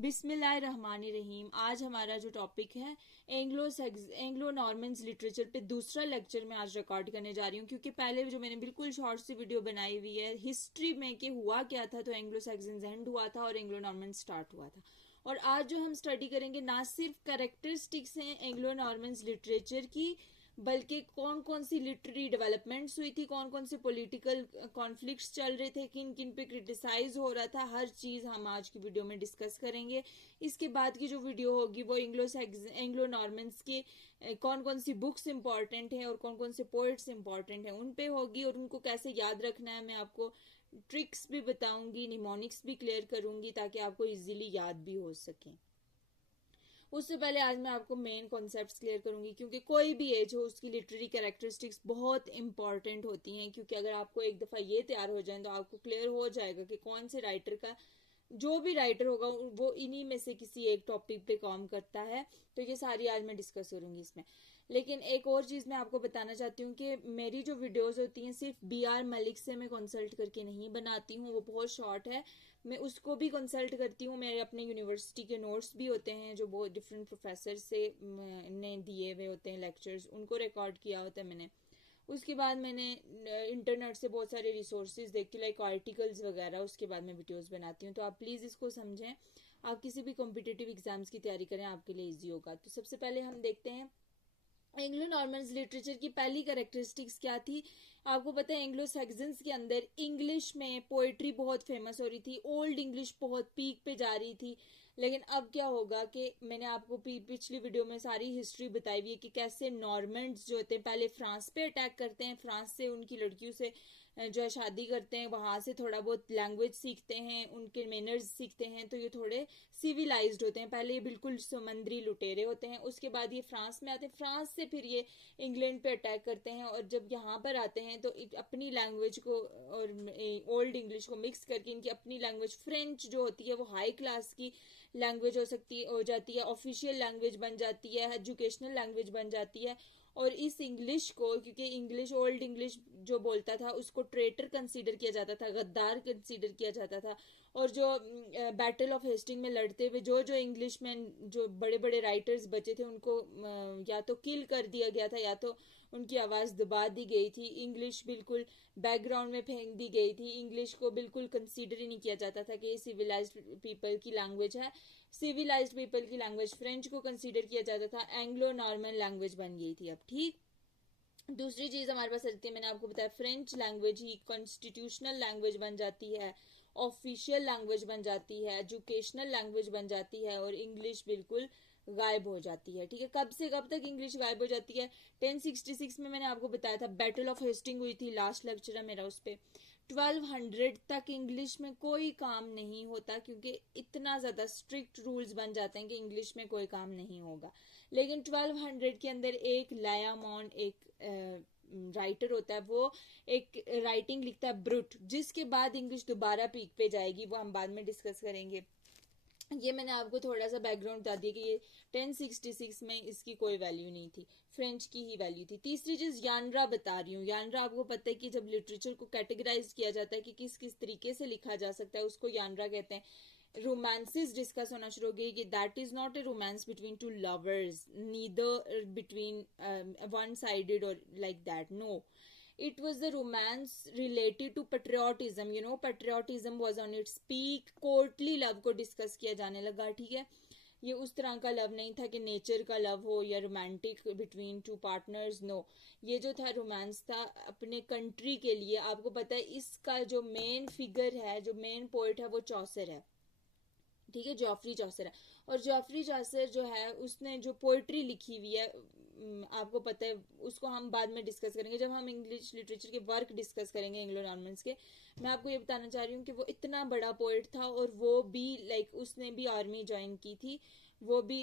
बिस्मिल्लाहिर्रहमानिर्रहीम। आज हमारा जो टॉपिक है एंग्लो नॉर्मन्स लिटरेचर पे दूसरा लेक्चर मैं आज रिकॉर्ड करने जा रही हूँ, क्योंकि पहले जो मैंने बिल्कुल शॉर्ट सी वीडियो बनाई हुई है हिस्ट्री में कि हुआ क्या था, तो एंग्लो सैक्सन्स एंड हुआ था और एंग्लो नॉर्मन स्टार्ट हुआ था। और आज जो हम स्टडी करेंगे ना सिर्फ कैरेक्टरिस्टिक्स हैं एंग्लो नॉर्मन्स लिटरेचर की, बल्कि कौन कौन सी लिटरेरी डेवलपमेंट्स हुई थी, कौन कौन से पॉलिटिकल कॉन्फ्लिक्ट्स चल रहे थे, किन किन पे क्रिटिसाइज हो रहा था, हर चीज हम आज की वीडियो में डिस्कस करेंगे। इसके बाद की जो वीडियो होगी वो एंग्लो नॉर्मन्स के कौन कौन सी बुक्स इंपॉर्टेंट हैं और कौन कौन से पोइट्स इंपॉर्टेंट हैं उन पे होगी, और उनको कैसे याद रखना है मैं आपको ट्रिक्स भी बताऊंगी, निमोनिक्स भी क्लियर करूंगी ताकि आपको इजीली याद भी हो सके। उससे पहले आज मैं आपको मेन कॉन्सेप्ट्स क्लियर करूंगी, क्योंकि कोई भी एज हो उसकी लिटरेरी कैरेक्टरिस्टिक्स बहुत इंपॉर्टेंट होती हैं। क्योंकि अगर आपको एक दफा ये तैयार हो जाए तो आपको क्लियर हो जाएगा कि कौन से राइटर का, जो भी राइटर होगा वो इन्हीं में से किसी एक टॉपिक पे काम करता है। तो ये सारी आज मैं डिस्कस करूंगी इसमें। लेकिन एक और चीज मैं आपको बताना चाहती हूँ कि मेरी जो वीडियोस होती हैं सिर्फ BR मलिक से मैं कंसल्ट करके नहीं बनाती हूँ, वो बहुत शॉर्ट है, मैं उसको भी कंसल्ट करती हूँ। मेरे अपने यूनिवर्सिटी के नोट्स भी होते हैं जो बहुत डिफरेंट प्रोफेसर से ने दिए हुए होते हैं लेक्चर्स, उनको रिकॉर्ड किया होता है मैंने। उसके बाद मैंने इंटरनेट से बहुत सारे रिसोर्सेज देख के लाइक आर्टिकल्स वगैरह, उसके बाद मैं वीडियोस बनाती हूँ। तो आप प्लीज़ इसको समझें, आप किसी भी कॉम्पिटिटिव एग्जाम्स की तैयारी करें आपके लिए ईजी होगा। तो सबसे पहले हम देखते हैं एंग्लो नॉर्मन्स लिटरेचर की पहली कैरेक्टरिस्टिक्स क्या थी। आपको पता है एंग्लो सैक्सन्स के अंदर इंग्लिश में पोएट्री बहुत फेमस हो रही थी, ओल्ड इंग्लिश बहुत पीक पे जा रही थी। लेकिन अब क्या होगा कि मैंने आपको पिछली वीडियो में सारी हिस्ट्री बताई हुई है कि कैसे नॉर्मन्स जो होते हैं पहले फ्रांस पे अटैक करते हैं, फ्रांस से उनकी लड़कियों से जो है शादी करते हैं, वहां से थोड़ा बहुत लैंग्वेज सीखते हैं, उनके मैनर्स सीखते हैं, तो ये थोड़े सिविलाइज्ड होते हैं। पहले ये बिल्कुल समुद्री लुटेरे होते हैं, उसके बाद ये फ्रांस में आते हैं, फ्रांस से फिर ये इंग्लैंड पे अटैक करते हैं, और जब यहाँ पर आते हैं तो अपनी लैंग्वेज को और ओल्ड इंग्लिश को मिक्स करके इनकी अपनी लैंग्वेज फ्रेंच जो होती है वो हाई क्लास की लैंग्वेज हो जाती है, ऑफिशियल लैंग्वेज बन जाती है, एजुकेशनल लैंग्वेज बन जाती है। और इस इंग्लिश को, क्योंकि इंग्लिश ओल्ड इंग्लिश जो बोलता था उसको ट्रेटर कंसीडर किया जाता था, गद्दार कंसीडर किया जाता था, और जो बैटल ऑफ हेस्टिंग में लड़ते हुए जो जो इंग्लिश में जो बड़े बड़े राइटर्स बचे थे उनको या तो किल कर दिया गया था या तो उनकी आवाज दबा दी गई थी, इंग्लिश बिल्कुल बैकग्राउंड में फेंक दी गई थी, इंग्लिश को बिल्कुल कंसीडर ही नहीं किया जाता था कि ये सिविलाइज्ड पीपल की लैंग्वेज है। सिविलाइज्ड पीपल की लैंग्वेज फ्रेंच को कंसीडर किया जाता था, एंग्लो नॉर्मन लैंग्वेज बन गई थी। अब ठीक, दूसरी चीज हमारे पास रहती है, मैंने आपको बताया फ्रेंच लैंग्वेज ही कॉन्स्टिट्यूशनल लैंग्वेज बन जाती है, ऑफिशियल लैंग्वेज बन जाती है, एजुकेशनल लैंग्वेज बन जाती है, और इंग्लिश बिल्कुल गायब हो जाती है। ठीक है, कब से कब तक इंग्लिश गायब हो जाती है? 1066 में मैंने आपको बताया था बैटल ऑफ हेस्टिंग हुई थी, लास्ट लेक्चर है मेरा उस पर। 1200 तक इंग्लिश में कोई काम नहीं होता, क्योंकि इतना ज्यादा स्ट्रिक्ट रूल्स बन जाते हैं कि इंग्लिश में कोई काम नहीं होगा। लेकिन 1200 के अंदर एक लायामॉन, एक राइटर होता है, वो एक राइटिंग लिखता है ब्रूट, जिसके बाद इंग्लिश दोबारा पीक पे जाएगी, वो हम बाद में डिस्कस करेंगे। ये मैंने आपको थोड़ा सा बैकग्राउंड बता दिया कि ये 1066 में इसकी कोई वैल्यू नहीं थी, फ्रेंच की ही वैल्यू थी। तीसरी चीज यानरा बता रही हूँ। यानरा आपको पता है कि जब लिटरेचर को कैटेगराइज किया जाता है कि किस किस तरीके से लिखा जा सकता है, उसको यानरा कहते हैं। रोमांसेस डिस्कस होना शुरू हो गई कि that is not a romance between two lovers, neither between one sided और like that, no, it was the romance related to patriotism, you know, patriotism was on its peak, courtly love को discuss किया जाने लगा। ठीक है, ये उस तरह का लव नहीं था कि नेचर का लव हो या romantic between two partners, no, ये जो था रोमांस था अपने कंट्री के लिए। आपको पता है इसका जो मेन फिगर है, जो मेन पोएट है वो चौसर है। ठीक है, जॉफरी चौसर है, और जॉफरी चौसर जो है उसने जो पोइट्री लिखी हुई है, आपको पता है, उसको हम बाद में डिस्कस करेंगे जब हम इंग्लिश लिटरेचर के वर्क डिस्कस करेंगे एंग्लो नॉर्मन्स के। मैं आपको ये बताना चाह रही हूँ कि वो इतना बड़ा पोइट था, और वो भी लाइक उसने भी आर्मी ज्वाइन की थी, वो भी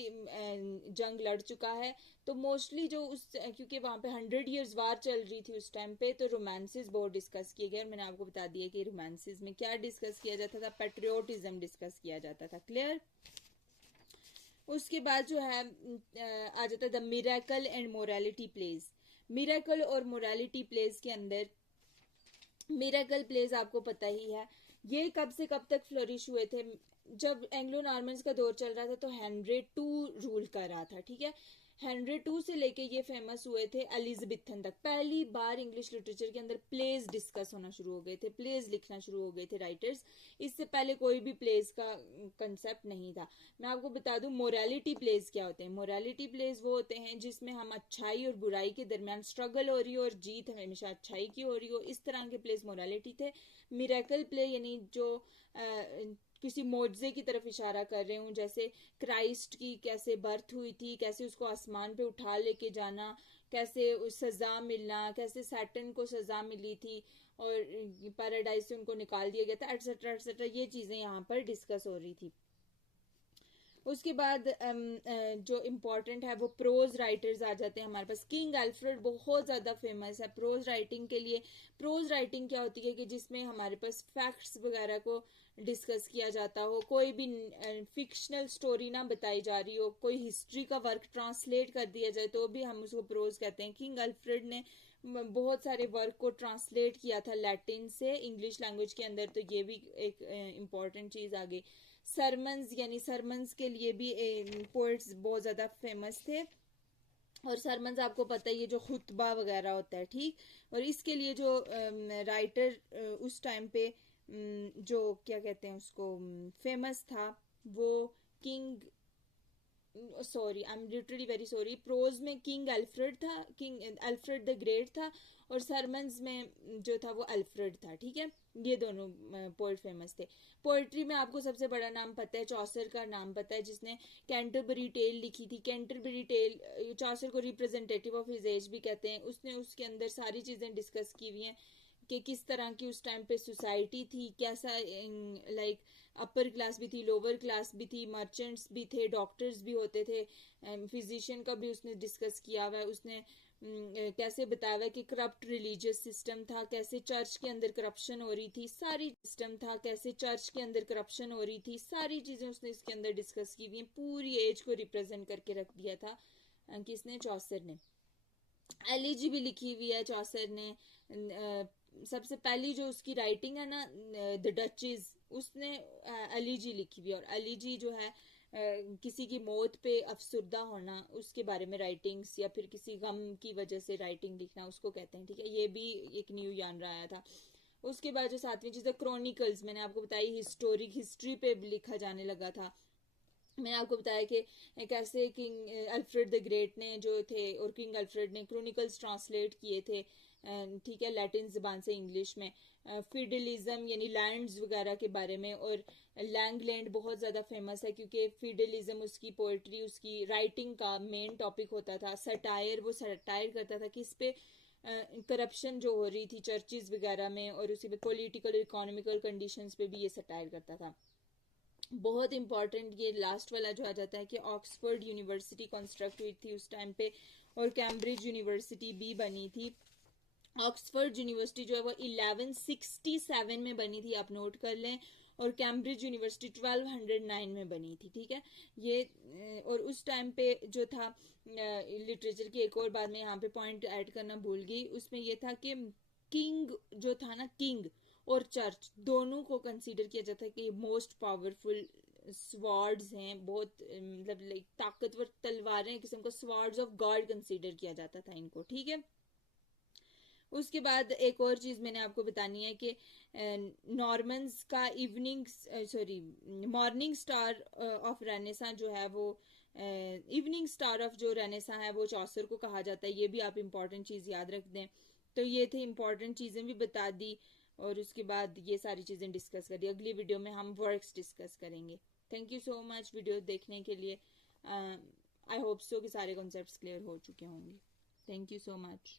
जंग लड़ चुका है। तो मोस्टली जो उस, क्योंकि वहां पे 100 years वार चल रही थी उस टाइम पे, तो रोमांसेस बहुत डिस्कस किए गए, और मैंने आपको बता दिया कि रोमांसेस में क्या डिस्कस किया जाता था, पेट्रियोटिज्म डिस्कस किया जाता था। क्लियर? उसके बाद जो है आ जाता है the miracle and morality plays. Miracle और मोरालिटी प्लेज के अंदर, मिरेकल प्लेज आपको पता ही है, ये कब से कब तक फ्लोरिश हुए थे? जब एंग्लो नॉर्मन्स का दौर चल रहा था तो हेनरी टू रूल कर रहा था, ठीक है। हेनरी टू से लेके ये फेमस हुए थे एलिजाबेथन तक। पहली बार इंग्लिश लिटरेचर के अंदर प्लेज डिस्कस होना शुरू हो गए थे, प्लेज लिखना शुरू हो गए थे राइटर्स। इससे पहले कोई भी प्लेज का कंसेप्ट नहीं था। मैं आपको बता दूं मोरालिटी प्लेज क्या होते हैं। मोरालिटी प्लेज वो होते हैं जिसमें हम अच्छाई और बुराई के दरमियान स्ट्रगल हो रही हो और जीत हमेशा अच्छाई की हो रही हो, इस तरह के प्लेज मोरालिटी थे। मिरेकल प्ले यानी जो किसी मोजे की तरफ इशारा कर रहे हूँ, जैसे क्राइस्ट की कैसे बर्थ हुई थी, कैसे उसको आसमान पे उठा लेके जाना, कैसे सजा मिलना, कैसे सैटर्न को सजा मिली थी और पैराडाइज से उनको निकाल दिया गया था, एटसेट्रा एटसेट्रा, ये चीजें यहाँ पर डिस्कस हो रही थी। उसके बाद जो इम्पोर्टेंट है वो प्रोज राइटर्स आ जाते हैं हमारे पास। किंग अल्फ्रेड बहुत ज़्यादा फेमस है प्रोज राइटिंग के लिए। प्रोज राइटिंग क्या होती है कि जिसमें हमारे पास फैक्ट्स वगैरह को डिस्कस किया जाता हो, कोई भी फिक्शनल स्टोरी ना बताई जा रही हो, कोई हिस्ट्री का वर्क ट्रांसलेट कर दिया जाए तो भी हम उसको प्रोज कहते हैं। किंग अल्फ्रेड ने बहुत सारे वर्क को ट्रांसलेट किया था लैटिन से इंग्लिश लैंग्वेज के अंदर, तो ये भी एक इम्पॉर्टेंट चीज़ आ गई। सरमन्स यानी सरमन्स के लिए भी पोइट्स बहुत ज़्यादा फेमस थे। और सरमन्स आपको पता है ये जो खुतबा वगैरह होता है, ठीक। और इसके लिए जो राइटर उस टाइम पे जो क्या कहते हैं उसको फेमस था वो king, sorry I am literally very sorry, prose में किंग अल्फ्रेड था, किंग अल्फ्रेड द ग्रेट था, और सरमन्स में जो था वो अल्फ्रेड था, ठीक है। ये दोनों पोइट फेमस थे। पोइट्री में आपको सबसे बड़ा नाम पता है, चौसर का नाम पता है जिसने कैंटरबरी टेल लिखी थी। कैंटरबरी टेल, चौसर को रिप्रेजेंटेटिव ऑफ हिज एज भी कहते हैं। उसने उसके अंदर सारी चीज़ें डिस्कस की हुई हैं कि किस तरह की उस टाइम पे सोसाइटी थी, कैसा लाइक अपर क्लास भी थी, लोअर क्लास भी थी, मर्चेंट्स भी थे, डॉक्टर्स भी होते थे, फिजिशियन का भी उसने डिस्कस किया हुआ है। उसने कैसे बताया हुआ है कि करप्ट रिलीजियस सिस्टम था, कैसे चर्च के अंदर करप्शन हो रही थी, सारी सिस्टम था, कैसे चर्च के अंदर करप्शन हो रही थी, सारी चीज़ें उसने इसके अंदर डिस्कस की हुई हैं। पूरी एज को रिप्रेजेंट करके रख दिया था किसने, चौसर ने। एलिजी भी लिखी हुई है चौसर ने। सबसे पहली जो उसकी राइटिंग है ना द डचेज, उसने एलिजी लिखी हुई है। और एलिजी जो है किसी की मौत पे अफसुर्दा होना उसके बारे में राइटिंग्स, या फिर किसी गम की वजह से राइटिंग लिखना उसको कहते हैं, ठीक है। ये भी एक न्यू यान आया था। उसके बाद जो सातवीं चीज़ है क्रॉनिकल्स, मैंने आपको बताई हिस्टोरिक, हिस्ट्री पे लिखा जाने लगा था। मैंने आपको बताया कि कैसे किंग अल्फ्रेड द ग्रेट ने जो थे और किंग अल्फ्रेड ने क्रोनिकल्स ट्रांसलेट किए थे, ठीक है, लैटिन ज़बान से इंग्लिश में। फीडलिज्म यानी लैंड्स वगैरह के बारे में। और लैंगलैंड बहुत ज़्यादा फेमस है क्योंकि फीडलिज्म उसकी पोइट्री, उसकी राइटिंग का मेन टॉपिक होता था। सटायर, वो सटायर करता था कि इस पे करप्शन जो हो रही थी चर्चिज वगैरह में, और उसी पे पॉलिटिकल इकोनॉमिकल कंडीशंस पे भी ये सटायर करता था। बहुत इंपॉर्टेंट ये लास्ट वाला जो आ जाता है कि ऑक्सफोर्ड यूनिवर्सिटी कंस्ट्रक्ट हुई थी उस टाइम पे, और कैम्ब्रिज यूनिवर्सिटी भी बनी थी। ऑक्सफोर्ड यूनिवर्सिटी जो है वो 1167 में बनी थी, आप नोट कर लें। और कैम्ब्रिज यूनिवर्सिटी 1209 में बनी थी, ठीक है। ये और उस टाइम पे जो था लिटरेचर की एक और बात मैं यहाँ पे पॉइंट ऐड करना भूल गई, उसमें ये था कि किंग जो था ना, किंग और चर्च दोनों को कंसीडर किया जाता है कि मोस्ट पावरफुल स्वार्ड्स हैं, बहुत मतलब लाइक ताकतवर तलवारें किस्म को, स्वार्ड्स ऑफ गॉड कंसीडर किया जाता था इनको, ठीक है। उसके बाद एक और चीज़ मैंने आपको बतानी है कि नॉर्मन्स का evening sorry morning star of Renaissance जो है वो इवनिंग स्टार ऑफ जो रेनेसा है वो चौसर को कहा जाता है। ये भी आप इम्पॉर्टेंट चीज़ याद रख दें। तो ये थे इम्पॉर्टेंट चीज़ें भी बता दी, और उसके बाद ये सारी चीज़ें डिस्कस कर दी। अगली वीडियो में हम वर्क्स डिस्कस करेंगे। Thank you so much video देखने के लिए। आई होप सो कि सारे कॉन्सेप्ट्स क्लियर हो चुके होंगे। Thank you so much.